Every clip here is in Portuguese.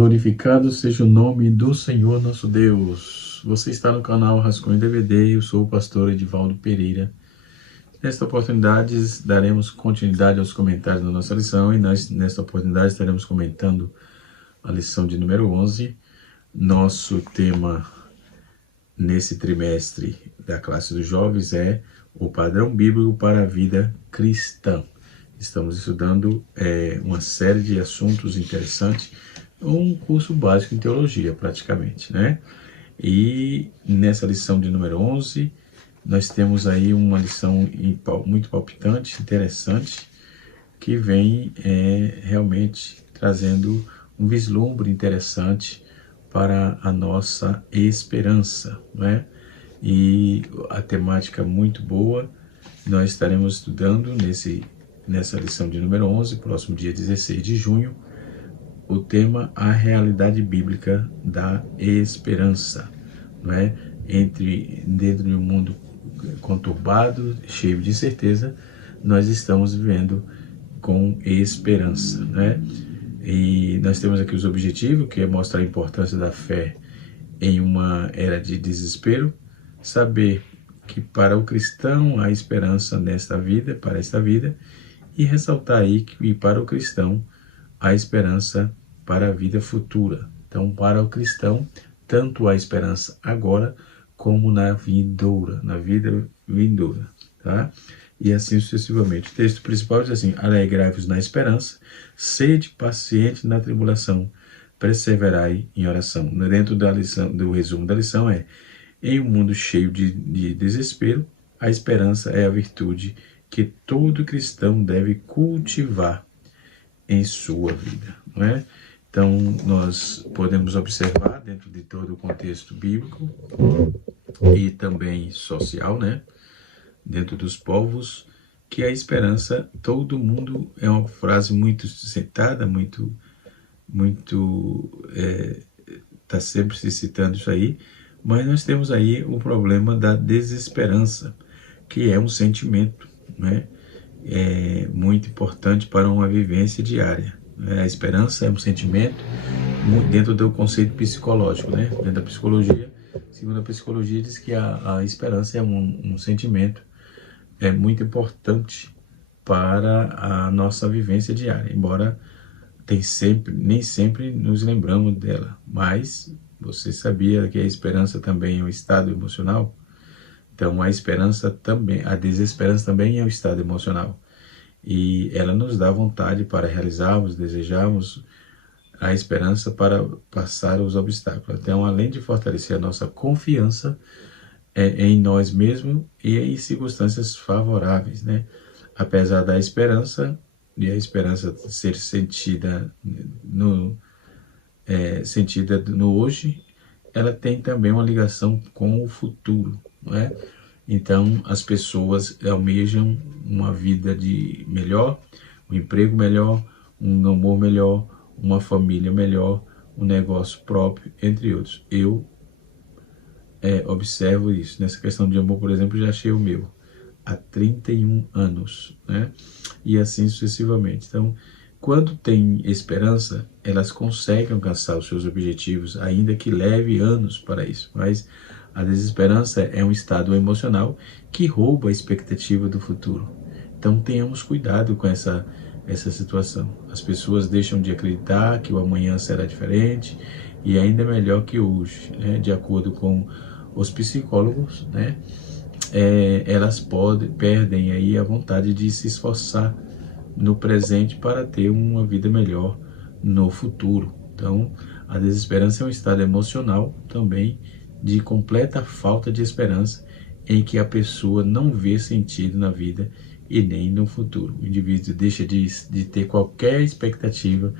Glorificado seja o nome do Senhor nosso Deus. Você está no canal Rascunho DVD, eu sou o pastor Edivaldo Pereira. Nesta oportunidade, daremos continuidade aos comentários da nossa lição e nesta oportunidade estaremos comentando a lição de número 11. Nosso tema nesse trimestre da classe dos jovens é o padrão bíblico para a vida cristã. Estamos estudando uma série de assuntos interessantes, um curso básico em teologia praticamente, né? E nessa lição de número 11, nós temos aí uma lição muito palpitante, interessante, que vem realmente trazendo um vislumbre interessante para a nossa esperança, né? E a temática muito boa, nós estaremos estudando nessa lição de número 11, próximo dia 16 de junho, o tema A Realidade Bíblica da Esperança, não é? Dentro de um mundo conturbado, cheio de incerteza, nós estamos vivendo com esperança, né? E nós temos aqui os objetivos, que é mostrar a importância da fé em uma era de desespero, saber que para o cristão há esperança nesta vida, para esta vida, e ressaltar aí que para o cristão há esperança para a vida futura. Então, para o cristão, tanto há esperança agora como na vida vindoura, tá? E assim sucessivamente. O texto principal diz assim: alegrai-vos na esperança, sede paciente na tribulação, perseverai em oração. Dentro da lição, do resumo da lição em um mundo cheio de desespero, a esperança é a virtude que todo cristão deve cultivar em sua vida, não é? Então, nós podemos observar dentro de todo o contexto bíblico e também social, né? Dentro dos povos, que a esperança, todo mundo, é uma frase muito citada, tá sempre se citando isso aí, mas nós temos aí o problema da desesperança, que é um sentimento, né? É muito importante para uma vivência diária. A esperança é um sentimento dentro do conceito psicológico, né? Dentro da psicologia, segundo a psicologia, diz que a esperança é um sentimento muito importante para a nossa vivência diária, embora nem sempre nos lembramos dela, mas você sabia que a esperança também é um estado emocional? Então a desesperança também é um estado emocional. E ela nos dá vontade para realizarmos, desejarmos a esperança para passar os obstáculos. Então, além de fortalecer a nossa confiança em nós mesmos e em circunstâncias favoráveis, né? Apesar da esperança, e a esperança ser sentida no hoje, ela tem também uma ligação com o futuro, não é? Então, as pessoas almejam uma vida melhor, um emprego melhor, um amor melhor, uma família melhor, um negócio próprio, entre outros. Eu observo isso. Nessa questão de amor, por exemplo, já achei o meu há 31 anos, né? E assim sucessivamente. Então, quando tem esperança, elas conseguem alcançar os seus objetivos, ainda que leve anos para isso. Mas a desesperança é um estado emocional que rouba a expectativa do futuro. Então tenhamos cuidado com essa situação. As pessoas deixam de acreditar que o amanhã será diferente e ainda melhor que hoje, né? De acordo com os psicólogos, né? Elas perdem aí a vontade de se esforçar no presente para ter uma vida melhor no futuro. Então, a desesperança é um estado emocional também de completa falta de esperança, em que a pessoa não vê sentido na vida e nem no futuro. O indivíduo deixa de ter qualquer expectativa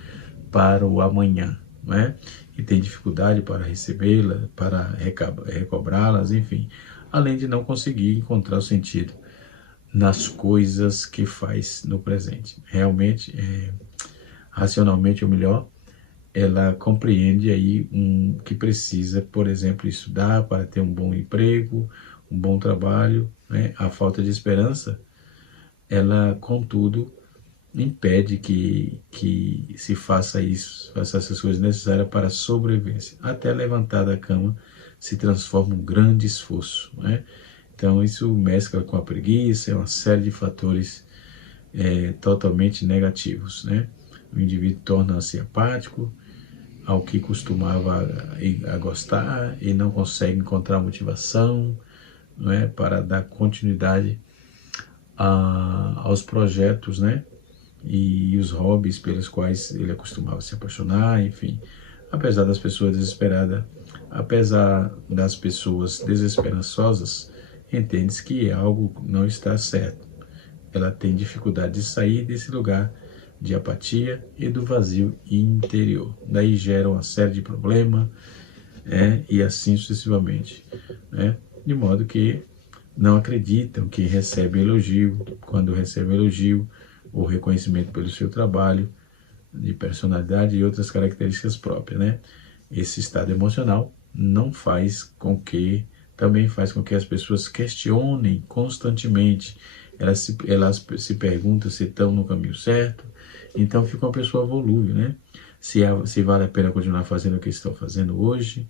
para o amanhã, não é? E tem dificuldade para recebê-la, para recobrá-las, enfim, além de não conseguir encontrar o sentido nas coisas que faz no presente. Realmente, racionalmente ou melhor, ela compreende aí que precisa, por exemplo, estudar para ter um bom emprego, um bom trabalho, né? A falta de esperança, ela, contudo, impede que se faça isso, faça essas coisas necessárias para a sobrevivência. Até levantar da cama se transforma um grande esforço, né? Então isso mescla com a preguiça, é uma série de fatores totalmente negativos, né? O indivíduo torna-se apático ao que costumava a gostar e não consegue encontrar motivação, não é, para dar continuidade aos projetos, né? E os hobbies pelos quais ele costumava se apaixonar, enfim. Apesar das pessoas desesperadas, apesar das pessoas desesperançosas, entende-se que algo não está certo. Ela tem dificuldade de sair desse lugar de apatia e do vazio interior. Daí gera uma série de problemas, e assim sucessivamente, né? De modo que não acreditam que recebe elogio, quando recebe elogio ou reconhecimento pelo seu trabalho, de personalidade e outras características próprias, né? Esse estado emocional não faz com que, também faz com que as pessoas questionem constantemente, elas se perguntam se estão no caminho certo, então fica uma pessoa volúvel, né? Se vale a pena continuar fazendo o que estão fazendo hoje,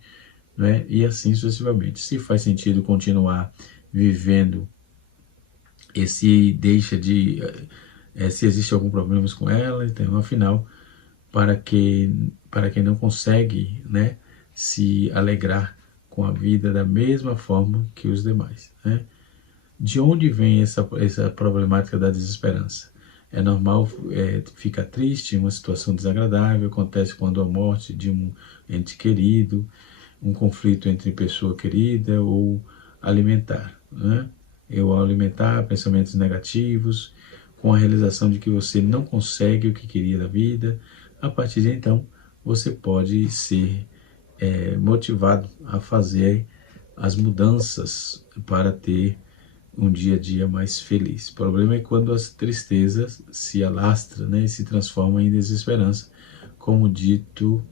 né? E assim sucessivamente. Se faz sentido continuar vivendo, e se deixa de, se existe algum problema com ela, então afinal, para quem não consegue, né, se alegrar com a vida da mesma forma que os demais, né? De onde vem essa problemática da desesperança? É normal ficar triste em uma situação desagradável, acontece quando a morte de um ente querido, um conflito entre pessoa querida ou alimentar, né? Ou alimentar pensamentos negativos, com a realização de que você não consegue o que queria da vida. A partir de então, você pode ser motivado a fazer as mudanças para ter um dia a dia mais feliz. O problema é quando as tristezas se alastram, né, e se transformam em desesperança. Como dito,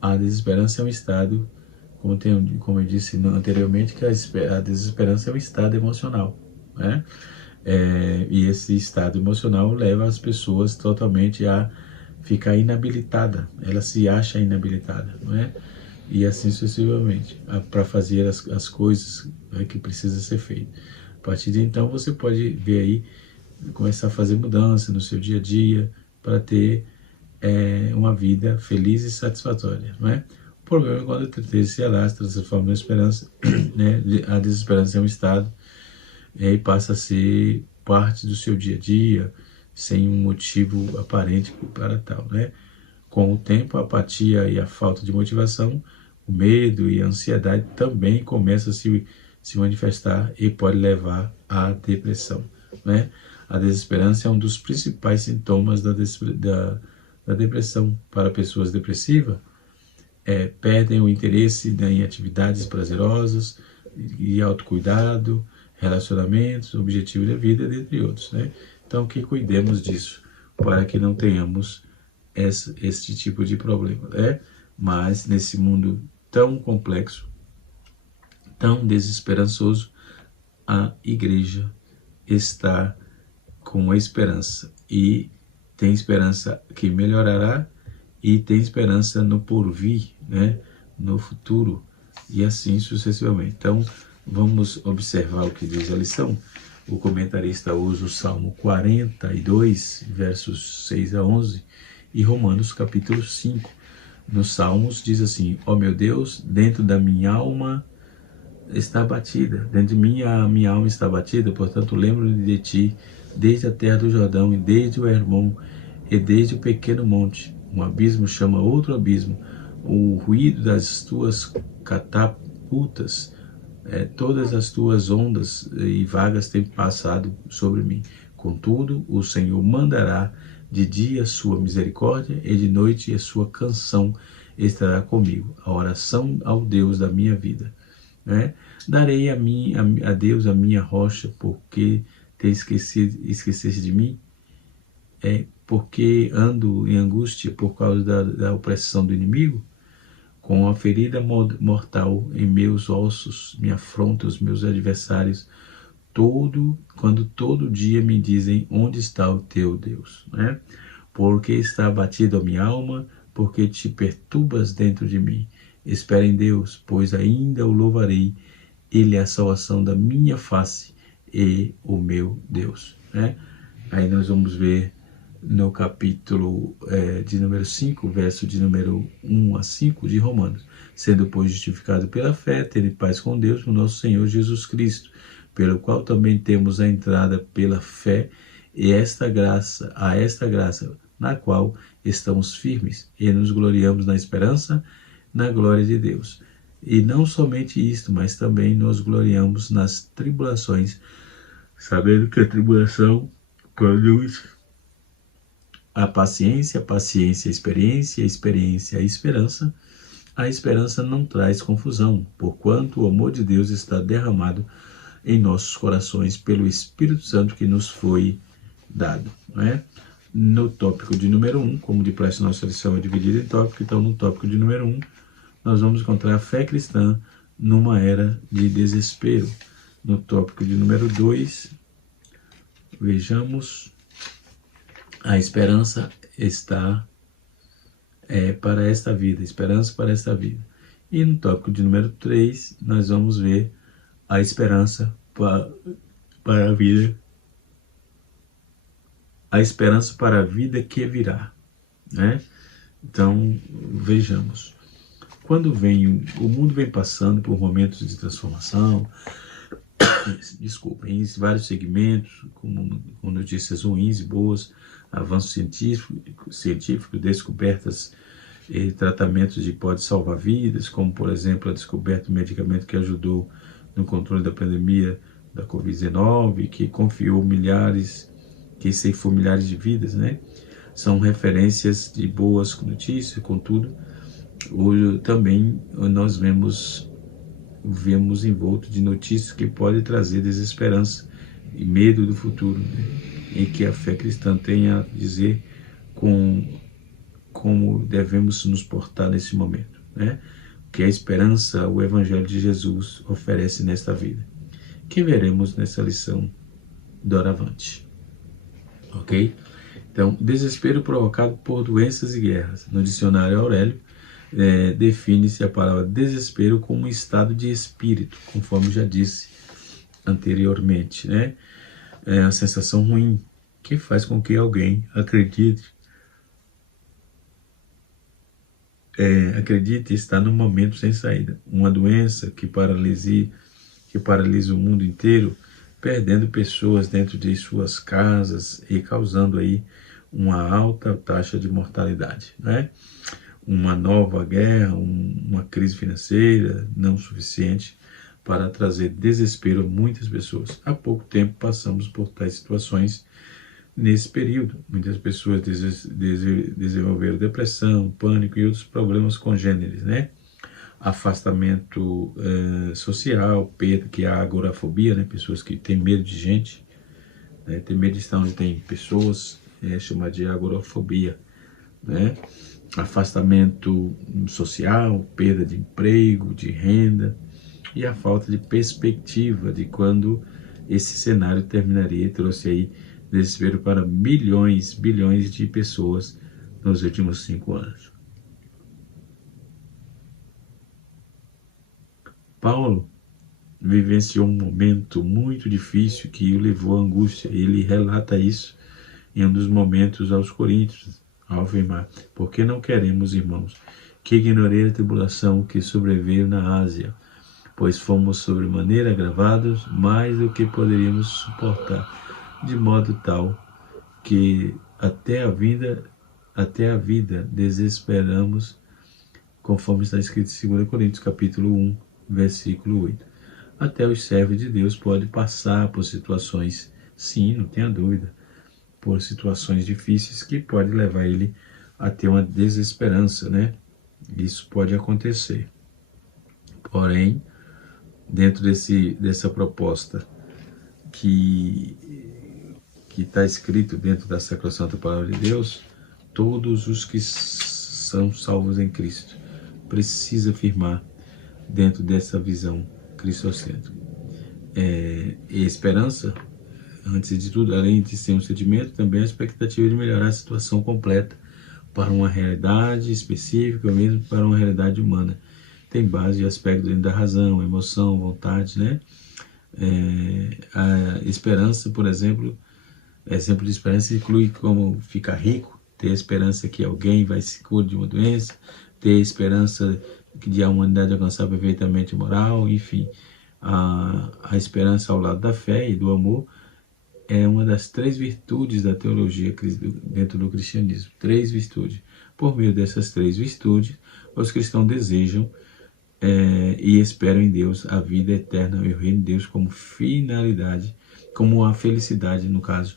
a desesperança é um estado, como eu disse anteriormente, que a desesperança é um estado emocional, né? E esse estado emocional leva as pessoas totalmente a ficar inabilitada, ela se acha inabilitada, não é? E assim sucessivamente, para fazer as coisas, né, que precisa ser feito. A partir de então você pode ver aí, começar a fazer mudança no seu dia a dia para ter uma vida feliz e satisfatória, não é? O problema é quando a tristeza se alastra, transforma em esperança, né? A desesperança é um estado, e passa a ser parte do seu dia a dia, sem um motivo aparente para tal, né? Com o tempo, a apatia e a falta de motivação, o medo e a ansiedade também começam a se manifestar e pode levar à depressão, né? A desesperança é um dos principais sintomas da depressão. Para pessoas depressivas, perdem o interesse em atividades prazerosas e autocuidado, relacionamentos, objetivo da vida, dentre outros, né? Então, que cuidemos disso, para que não tenhamos esse tipo de problema, né? Mas nesse mundo tão complexo, tão desesperançoso, a igreja está com esperança, e tem esperança que melhorará, e tem esperança no porvir, né? No futuro, e assim sucessivamente. Então, vamos observar o que diz a lição. O comentarista usa o Salmo 42, versos 6 a 11, e Romanos capítulo 5. Nos Salmos diz assim: ó meu Deus, dentro da minha alma está batida, dentro de mim a minha alma está batida, portanto lembro-me de ti, desde a terra do Jordão, e desde o Hermon, e desde o pequeno monte. Um abismo chama outro abismo, o ruído das tuas catapultas, todas as tuas ondas e vagas têm passado sobre mim. Contudo, o Senhor mandará de dia sua misericórdia, e de noite a sua canção estará comigo, a oração ao Deus da minha vida, né? Darei a Deus a minha rocha, porque esqueceste de mim, porque ando em angústia por causa da opressão do inimigo. Com a ferida mortal em meus ossos, me afrontam os meus adversários, quando todo dia me dizem: onde está o teu Deus? Né? Porque está abatido a minha alma, porque te perturbas dentro de mim. Espera em Deus, pois ainda o louvarei. Ele é a salvação da minha face e o meu Deus. Né? Aí nós vamos ver no capítulo de número 5, verso de número 1 a 5 de Romanos. Sendo, pois, justificado pela fé, tendo paz com Deus no nosso Senhor Jesus Cristo, pelo qual também temos a entrada pela fé e esta graça, na qual estamos firmes e nos gloriamos na esperança, na glória de Deus. E não somente isto, mas também nos gloriamos nas tribulações, sabendo que a tribulação produz a paciência, a experiência, a esperança. A esperança não traz confusão, porquanto o amor de Deus está derramado em nossos corações pelo Espírito Santo que nos foi dado. Né? No tópico de número 1, como de praxe nossa lição é dividida em tópicos, então no tópico de número 1, nós vamos encontrar a fé cristã numa era de desespero. No tópico de número 2, vejamos, a esperança está para esta vida, esperança para esta vida. E no tópico de número 3, nós vamos ver a esperança para a vida, a esperança para a vida que virá. Né? Então, vejamos. Quando o mundo vem passando por momentos de transformação, em vários segmentos, com notícias ruins e boas, avanços científicos, descobertas e tratamentos de pode salvar vidas, como por exemplo a descoberta do medicamento que ajudou no controle da pandemia da Covid-19, que ceifou milhares de vidas, né? São referências de boas notícias, contudo, hoje também nós vemos envolto de notícias que podem trazer desesperança e medo do futuro, né? E que a fé cristã tem a dizer como devemos nos portar nesse momento, né? Que a esperança, o Evangelho de Jesus oferece nesta vida, que veremos nessa lição doravante. Ok? Então, desespero provocado por doenças e guerras. No dicionário Aurélio, define-se a palavra desespero como um estado de espírito, conforme já disse anteriormente, né? É a sensação ruim que faz com que alguém acredite estar num momento sem saída. Uma doença que paralisa o mundo inteiro, perdendo pessoas dentro de suas casas e causando aí uma alta taxa de mortalidade, né? Uma nova guerra, uma crise financeira não suficiente para trazer desespero a muitas pessoas. Há pouco tempo passamos por tais situações nesse período. Muitas pessoas desenvolveram depressão, pânico e outros problemas congêneres, né? Afastamento social, perda, que é a agorafobia, né? Pessoas que têm medo de gente, né? Tem medo de estar onde tem pessoas, chamada de agorafobia, né? Afastamento social, perda de emprego, de renda e a falta de perspectiva de quando esse cenário terminaria, trouxe aí desespero para bilhões de pessoas nos últimos 5 anos. Paulo vivenciou um momento muito difícil que o levou à angústia. Ele relata isso em um dos momentos aos Coríntios, ao afirmar: porque não queremos, irmãos, que ignoreis a tribulação que sobreveio na Ásia, pois fomos sobremaneira agravados mais do que poderíamos suportar, de modo tal que até a vida desesperamos, conforme está escrito em 2 Coríntios capítulo 1, versículo 8. Até os servos de Deus podem passar por situações, sim, não tenha dúvida, por situações difíceis que pode levar ele a ter uma desesperança, né? Isso pode acontecer. Porém, dentro dessa proposta que está escrito dentro da Sacrossanta Palavra de Deus, todos os que são salvos em Cristo precisam firmar dentro dessa visão cristocêntrica. E esperança, antes de tudo, além de ser um sentimento, também a expectativa de melhorar a situação completa para uma realidade específica, ou mesmo para uma realidade humana. Tem base e aspectos da razão, emoção, vontade, né? A esperança, por exemplo, exemplo de esperança inclui como ficar rico, ter esperança que alguém vai se curar de uma doença, ter esperança de a humanidade alcançar perfeitamente moral, enfim. A esperança ao lado da fé e do amor é uma das 3 virtudes da teologia dentro do cristianismo. 3 virtudes. Por meio dessas 3 virtudes, os cristãos desejam e esperam em Deus a vida eterna e o reino de Deus como finalidade, como a felicidade, no caso,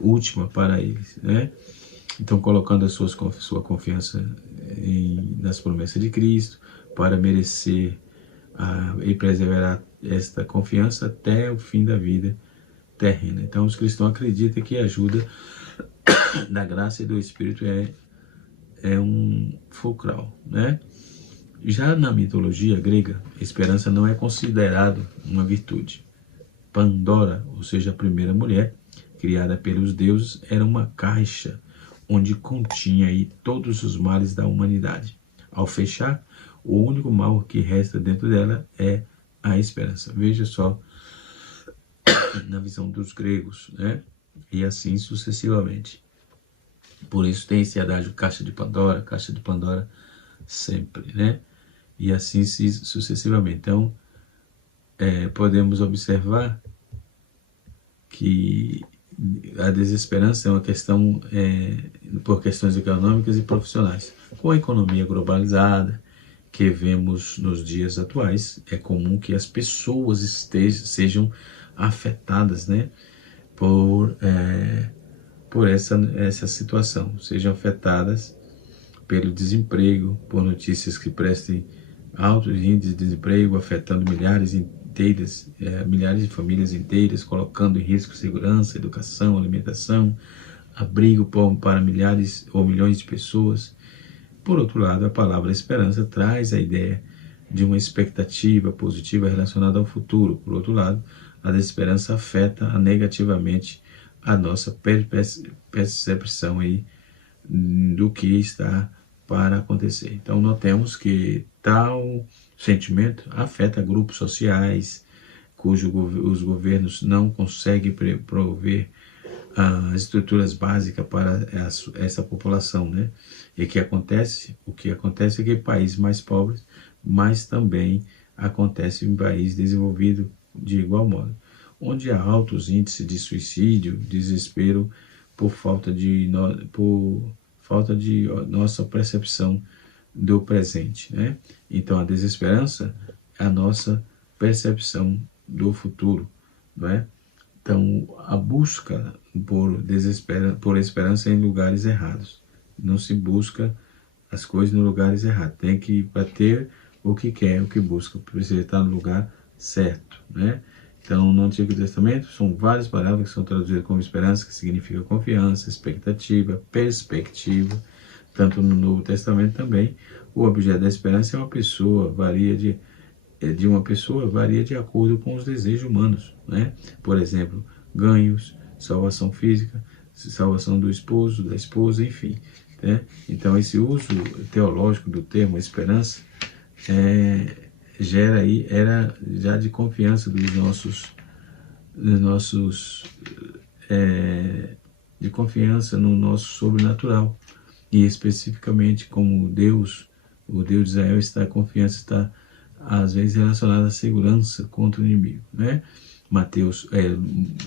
última para eles, né? Então, colocando a sua confiança nas promessas de Cristo para merecer e preservar esta confiança até o fim da vida terrena. Então, os cristãos acreditam que a ajuda da graça e do Espírito é um fulcral, né? Já na mitologia grega, a esperança não é considerada uma virtude. Pandora, ou seja, a primeira mulher criada pelos deuses, era uma caixa onde continha aí todos os males da humanidade. Ao fechar, o único mal que resta dentro dela é a esperança. Veja só, na visão dos gregos, né? E assim sucessivamente. Por isso tem esse adágio caixa de Pandora sempre, né? E assim sucessivamente. Então, podemos observar que a desesperança é uma questão por questões econômicas e profissionais. Com a economia globalizada que vemos nos dias atuais, é comum que as pessoas sejam afetadas, né, por essa situação, sejam afetadas pelo desemprego, por notícias que prestem altos índices de desemprego, afetando milhares de famílias inteiras, colocando em risco segurança, educação, alimentação, abrigo para milhares ou milhões de pessoas. Por outro lado, a palavra esperança traz a ideia de uma expectativa positiva relacionada ao futuro. Por outro lado, a desesperança afeta negativamente a nossa percepção aí do que está para acontecer. Então, notemos que tal sentimento afeta grupos sociais os governos não conseguem prover as estruturas básicas para essa população, né? E o que acontece é que países mais pobres, mas também acontece em países desenvolvidos de igual modo, onde há altos índices de suicídio, desespero por falta de nossa percepção do presente, né? Então a desesperança é a nossa percepção do futuro, não é? Então a busca por esperança em lugares errados. Não se busca as coisas nos lugares errados. Tem que bater o que quer, o que busca, precisa estar no lugar certo, né? Então, no Antigo Testamento, são várias palavras que são traduzidas como esperança, que significa confiança, expectativa, perspectiva. Tanto no Novo Testamento também, o objeto da esperança é uma pessoa, varia de acordo com os desejos humanos, né? Por exemplo, ganhos, salvação física, salvação do esposo, da esposa, enfim, né? Então, esse uso teológico do termo esperança gera aí, era já de confiança de confiança no nosso sobrenatural, e especificamente como Deus, o Deus de Israel, a confiança está às vezes relacionada à segurança contra o inimigo, né?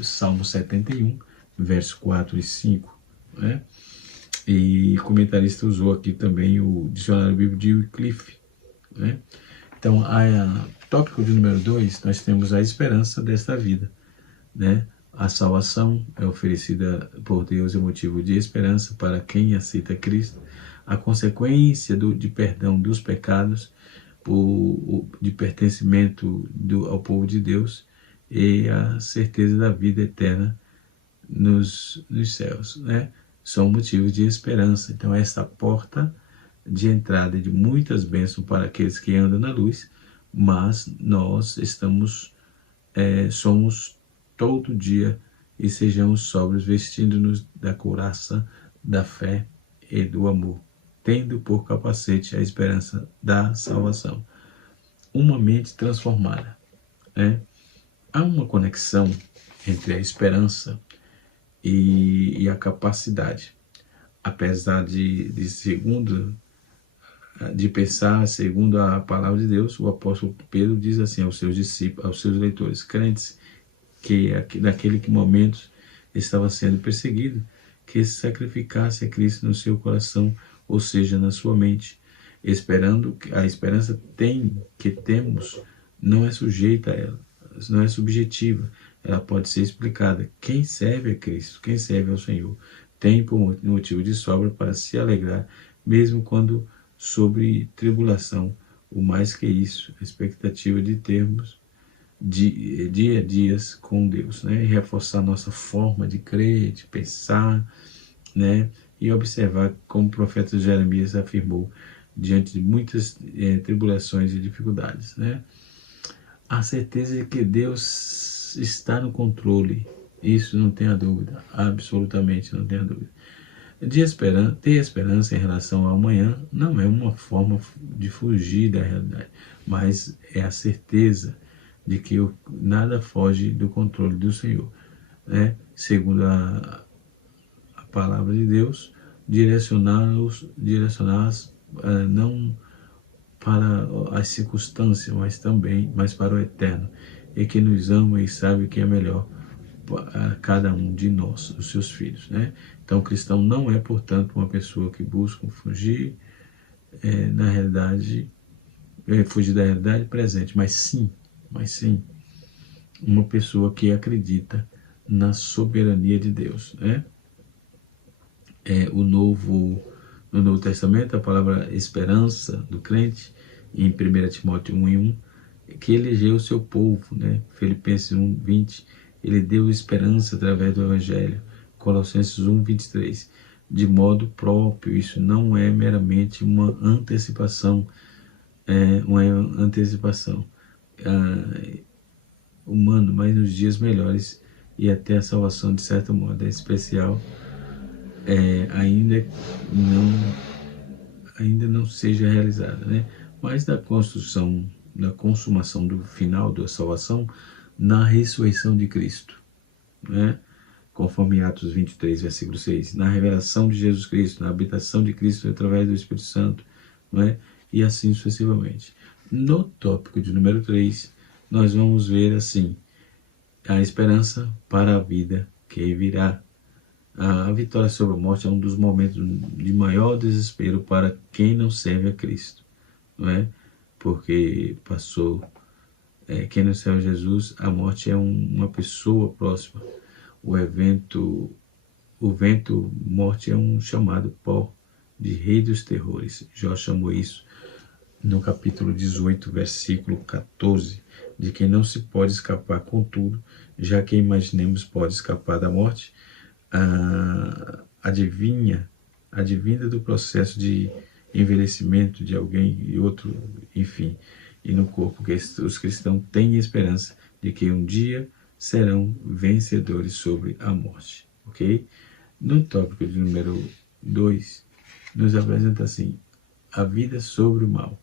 Salmo 71, versos 4 e 5, né? E o comentarista usou aqui também o dicionário bíblico de Wycliffe, né? Então, tópico de número 2, nós temos a esperança desta vida, né? A salvação é oferecida por Deus, é motivo de esperança para quem aceita Cristo. A consequência de perdão dos pecados, de pertencimento ao povo de Deus, e a certeza da vida eterna nos céus, né? São motivos de esperança. Então, esta porta de entrada de muitas bênçãos para aqueles que andam na luz, mas nós estamos somos todo dia e sejamos sóbrios, vestindo-nos da couraça da fé e do amor, tendo por capacete a esperança da salvação. Uma mente transformada. Há uma conexão entre a esperança e a capacidade. Apesar de pensar segundo a palavra de Deus, o apóstolo Pedro diz assim aos seus discípulos, aos seus leitores, crentes, que naquele momento estava sendo perseguido, que se sacrificasse a Cristo no seu coração, ou seja, na sua mente, esperando que a esperança que temos não é sujeita a ela, não é subjetiva, ela pode ser explicada. Quem serve a Cristo, quem serve ao Senhor, tem por motivo de sobra para se alegrar, mesmo quando sobre tribulação. O mais que isso, a expectativa de termos dia a dias com Deus, né? E reforçar nossa forma de crer, de pensar, né? E observar como o profeta Jeremias afirmou diante de muitas tribulações e dificuldades, né? A certeza de que Deus está no controle, isso não tenha dúvida, absolutamente não tenha dúvida. Ter esperança em relação ao amanhã não é uma forma de fugir da realidade, mas é a certeza de que nada foge do controle do Senhor, né? Segundo a palavra de Deus, direcioná-los não para as circunstâncias, mas para o eterno, e que nos ama e sabe o que é melhor a cada um de nós, os seus filhos, né? Então, o cristão não é, portanto, uma pessoa que busca fugir na realidade, fugir da realidade presente, mas sim, uma pessoa que acredita na soberania de Deus, né? No Novo Testamento, a palavra esperança do crente, em 1 Timóteo 1:1, que elegeu o seu povo, né? Filipenses 1:20, ele deu esperança através do Evangelho. Colossenses 1:23, de modo próprio, isso não é meramente uma antecipação, humana, mas nos dias melhores e até a salvação, de certo modo, é especial, ainda não seja realizada, né? Mas da consumação do final da salvação na ressurreição de Cristo, né? Conforme Atos 23, versículo 6, na revelação de Jesus Cristo, na habitação de Cristo através do Espírito Santo, não é? E assim sucessivamente. No tópico de número 3, nós vamos ver assim, a esperança para a vida que virá. A vitória sobre a morte é um dos momentos de maior desespero para quem não serve a Cristo, não é? Porque quem não serve a Jesus, a morte é uma pessoa próxima. O vento morte é um chamado pó de rei dos terrores. Jó chamou isso no capítulo 18, versículo 14, de que não se pode escapar contudo, já que imaginemos pode escapar da morte, advinda do processo de envelhecimento de alguém e outro, enfim, e no corpo, que os cristãos têm esperança de que um dia serão vencedores sobre a morte, ok? No tópico de número 2, nos apresenta assim, a vida sobre o mal.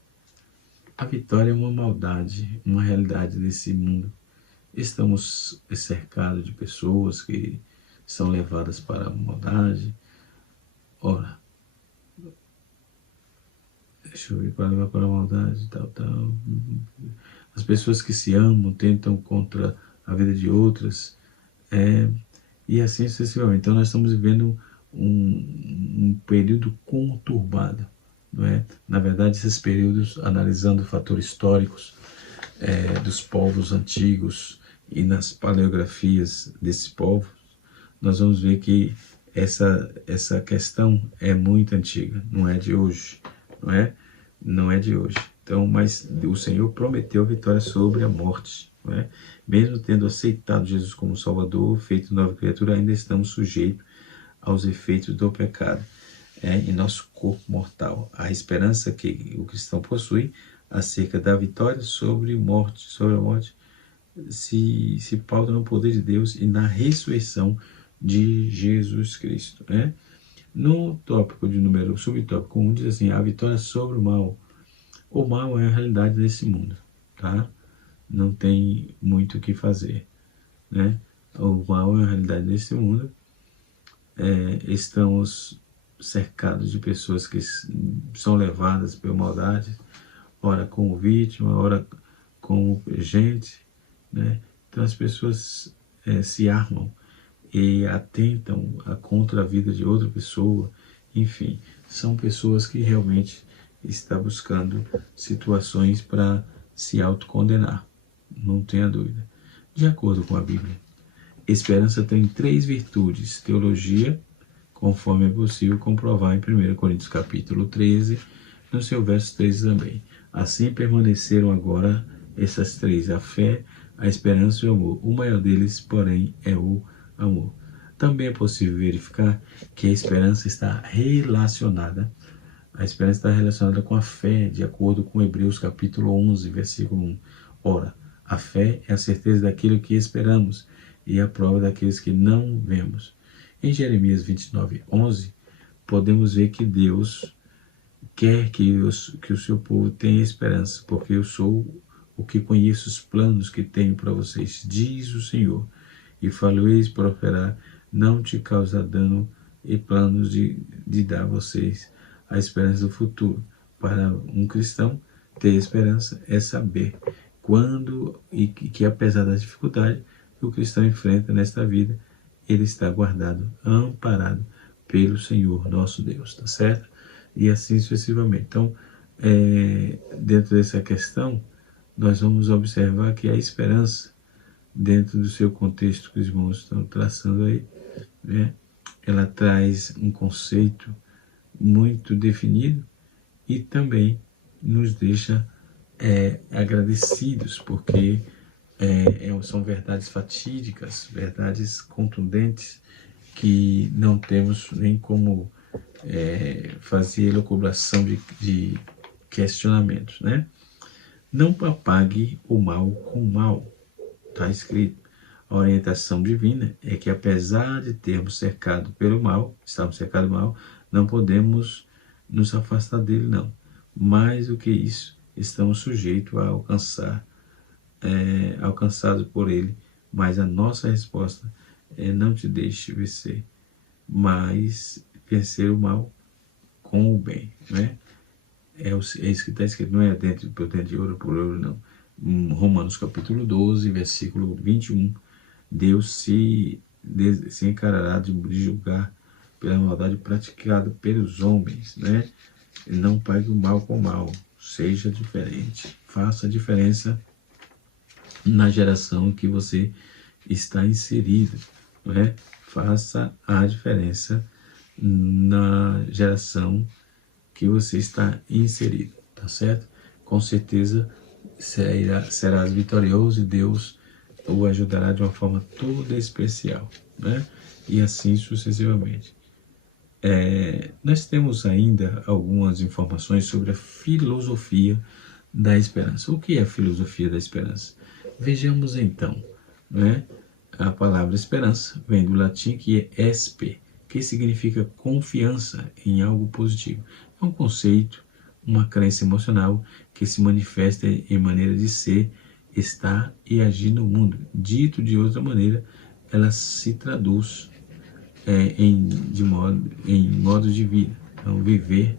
A vitória é uma maldade, uma realidade desse mundo. Estamos cercados de pessoas que são levadas para a maldade. Ora, deixa eu ver, para levar para a maldade, tal. As pessoas que se amam tentam contra a vida de outras, e assim sucessivamente. Então nós estamos vivendo um período conturbado, não é? Na verdade, esses períodos, analisando fatores históricos dos povos antigos e nas paleografias desses povos, nós vamos ver que essa questão é muito antiga, não é de hoje, não é de hoje. Então, mas o Senhor prometeu a vitória sobre a morte, não é? Mesmo tendo aceitado Jesus como Salvador, feito nova criatura, ainda estamos sujeitos aos efeitos do pecado em nosso corpo mortal. A esperança que o cristão possui acerca da vitória sobre a morte se pauta no poder de Deus e na ressurreição de Jesus Cristo, né? No tópico de número, subtópico 1, diz assim, a vitória sobre o mal. O mal é a realidade desse mundo, tá? Não tem muito o que fazer, né? O mal é a realidade desse mundo. Estamos cercados de pessoas que são levadas pela maldade, ora como vítima, ora como gente, né? Então as pessoas se armam e atentam contra a vida de outra pessoa, enfim, são pessoas que realmente estão buscando situações para se autocondenar, não tenha dúvida. De acordo com a Bíblia, esperança tem 3 virtudes, teologia, conforme é possível comprovar em 1 Coríntios capítulo 13, no seu verso 13 também. Assim permaneceram agora essas 3, a fé, a esperança e o amor. O maior deles, porém, é o amor. Também é possível verificar que a esperança está relacionada com a fé, de acordo com Hebreus capítulo 11, versículo 1. Ora, a fé é a certeza daquilo que esperamos e a prova daqueles que não vemos. Em Jeremias 29, 11, podemos ver que Deus quer que o seu povo tenha esperança, porque eu sou o que conheço os planos que tenho para vocês, diz o Senhor, e falo-eis para operar, não te causar dano, e planos de dar a vocês a esperança do futuro. Para um cristão, ter esperança é saber quando e que apesar das dificuldades que o cristão enfrenta nesta vida, ele está guardado, amparado pelo Senhor nosso Deus, tá certo? E assim sucessivamente. Então, dentro dessa questão, nós vamos observar que a esperança, dentro do seu contexto que os irmãos estão traçando aí, né, ela traz um conceito muito definido e também nos deixa agradecidos, porque são verdades fatídicas, verdades contundentes, que não temos nem como fazer elucubração de questionamentos, né? Não apague o mal com o mal, está escrito. A orientação divina é que, apesar de termos cercado pelo mal, estamos cercados do mal, não podemos nos afastar dele, não. Mais do que isso, estamos sujeitos a alcançados por ele, mas a nossa resposta é: não te deixe vencer, mas vencer o mal com o bem, né? É isso que está escrito, não é dentro de ouro por ouro, não. Romanos capítulo 12, versículo 21, Deus se encarará de julgar pela maldade praticada pelos homens, né? Não pague o mal com o mal, seja diferente, faça a diferença na geração que você está inserido, né? Faça a diferença na geração que você está inserido, tá certo? Com certeza serás vitorioso e Deus o ajudará de uma forma toda especial, né? E assim sucessivamente. Nós temos ainda algumas informações sobre a filosofia da esperança. O que é a filosofia da esperança? Vejamos então, né? A palavra esperança vem do latim, que é esper, que significa confiança em algo positivo. É um conceito, uma crença emocional que se manifesta em maneira de ser, estar e agir no mundo. Dito de outra maneira, ela se traduz em modo de vida. Então, viver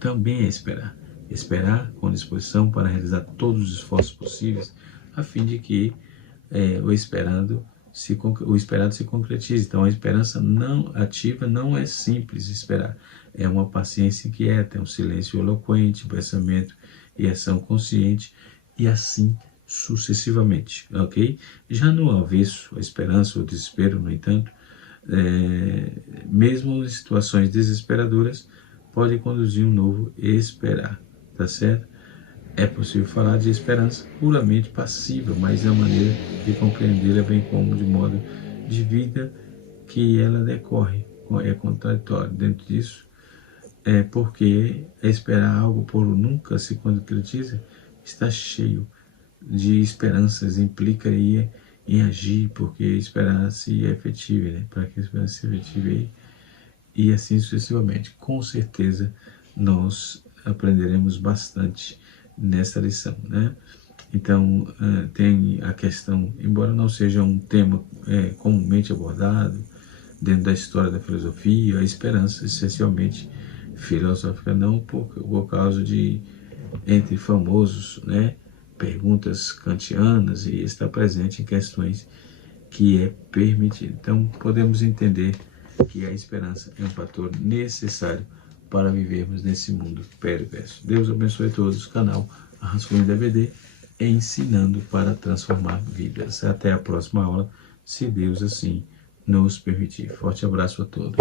também é esperar. Esperar com disposição para realizar todos os esforços possíveis, a fim de que o esperado se concretize. Então, a esperança não ativa não é simples esperar. É uma paciência inquieta, é um silêncio eloquente, pensamento e ação consciente, e assim sucessivamente, ok? Já no avesso, a esperança ou o desespero, no entanto, mesmo em situações desesperadoras, pode conduzir um novo esperar, tá certo? É possível falar de esperança puramente passiva, mas é a maneira de compreendê-la, bem como de modo de vida que ela decorre, é contraditório. Dentro disso, porque esperar algo por nunca se concretiza, está cheio de esperanças implica aí em agir, porque esperança é efetiva, né? Para que a esperança seja efetiva e assim sucessivamente. Com certeza nós aprenderemos bastante nessa lição, né? Então, tem a questão, embora não seja um tema comumente abordado dentro da história da filosofia, a esperança essencialmente filosófica, não por causa de, entre famosos, né, perguntas kantianas, e está presente em questões que é permitido. Então, podemos entender que a esperança é um fator necessário para vivermos nesse mundo perverso. Deus abençoe a todos. Canal Rascunho DVD, ensinando para transformar vidas. Até a próxima aula, se Deus assim nos permitir. Forte abraço a todos.